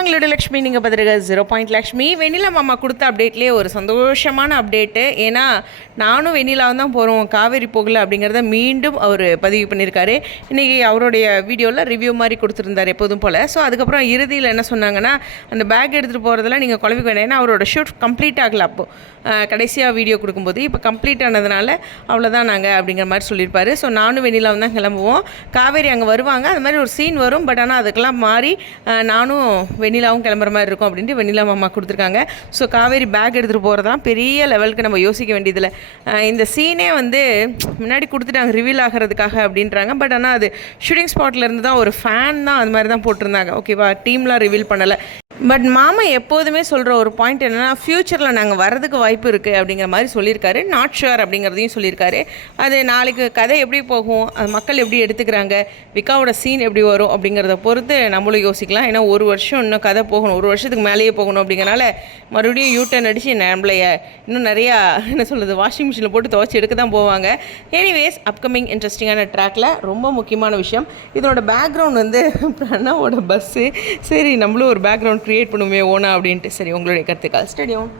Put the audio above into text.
உங்களோட லக்ஷ்மி நீங்கள் பதிரக ஜீரோ பாயிண்ட் லக்ஷ்மி. வெண்ணிலா மாமா கொடுத்த அப்டேட்லேயே ஒரு சந்தோஷமான அப்டேட்டு ஏன்னா நானும் வெண்ணிலாவும் தான் போகிறோம் காவேரி போகல அப்படிங்கிறத மீண்டும் அவர் பதிவு பண்ணியிருக்காரு இன்றைக்கி அவருடைய வீடியோவில் ரிவ்யூ மாதிரி கொடுத்துருந்தார் எப்போதும் போல். ஸோ அதுக்கப்புறம் இறுதியில் என்ன சொன்னாங்கன்னா அந்த பேக் எடுத்துகிட்டு போகிறதெல்லாம் நீங்கள் குழம்பிக்க வேண்டாம் ஏன்னா அவரோட ஷூட் கம்ப்ளீட் ஆகல அப்போது கடைசியாக வீடியோ கொடுக்கும்போது. இப்போ கம்ப்ளீட் ஆனதுனால அவ்வளோதான் நாங்கள் அப்படிங்கிற மாதிரி சொல்லியிருப்பார். ஸோ நானும் வெண்ணிலாவும் தான் கிளம்புவோம். காவேரி அங்கே வருவாங்க. அது மாதிரி ஒரு சீன் வரும். பட் ஆனால் அதுக்கெல்லாம் மாறி நானும் வெண்ணிலாவும் கிளம்புற மாதிரி இருக்கும் அப்படின்ட்டு வெண்ணிலா மாமா கொடுத்துருக்காங்க. ஸோ காவேரி பேக் எடுத்துகிட்டு போகிறதான் பெரிய லெவலுக்கு நம்ம யோசிக்க வேண்டியதில்லை. இந்த சீனே வந்து முன்னாடி கொடுத்துட்டாங்க ரிவீல் ஆகிறதுக்காக அப்படின்றாங்க. பட் ஆனால் அது ஷூட்டிங் ஸ்பாட்லேருந்து தான் ஒரு ஃபேன் தான் அது மாதிரி தான் போட்டிருந்தாங்க. ஓகேவா டீம்லாம் ரிவீல் பண்ணலை. பட் மாமா எப்போதுமே சொல்கிற ஒரு பாயிண்ட் என்னென்னா ஃப்யூச்சரில் நாங்கள் வரதுக்கு வாய்ப்பு இருக்குது அப்படிங்கிற மாதிரி சொல்லியிருக்காரு. நாட் ஷுர் அப்படிங்கிறதையும் சொல்லியிருக்காரு. அது நாளைக்கு கதை எப்படி போகும்? அது மக்கள் எப்படி எடுத்துக்கிறாங்க? விக்காவோட சீன் எப்படி வரும்? அப்படிங்கிறத பொறுத்து நம்மளும் யோசிக்கலாம். ஏன்னா ஒரு வருஷம் இன்னும் கதை போகணும். ஒரு வருஷத்துக்கு மேலேயே போகணும் அப்படிங்கிறனால மறுபடியும் யூ டர்ன் அடித்து நம்மளைய இன்னும் நிறையா என்ன சொல்கிறது வாஷிங் மிஷினில் போட்டு துவச்சி எடுக்க தான் போவாங்க. எனிவேஸ் அப்கமிங் இன்ட்ரெஸ்டிங்கான ட்ராக்கில் ரொம்ப முக்கியமான விஷயம். இதனோட பேக்ரவுண்ட் வந்து பிரணாவோட பஸ்ஸு சரி நம்மளும் ஒரு பேக்ரவுண்ட் க்ரியேட் பண்ணுவோமே ஓனா அப்படின்ட்டு சரி உங்களுடைய கருத்துக்கள். ஸ்டேடியம்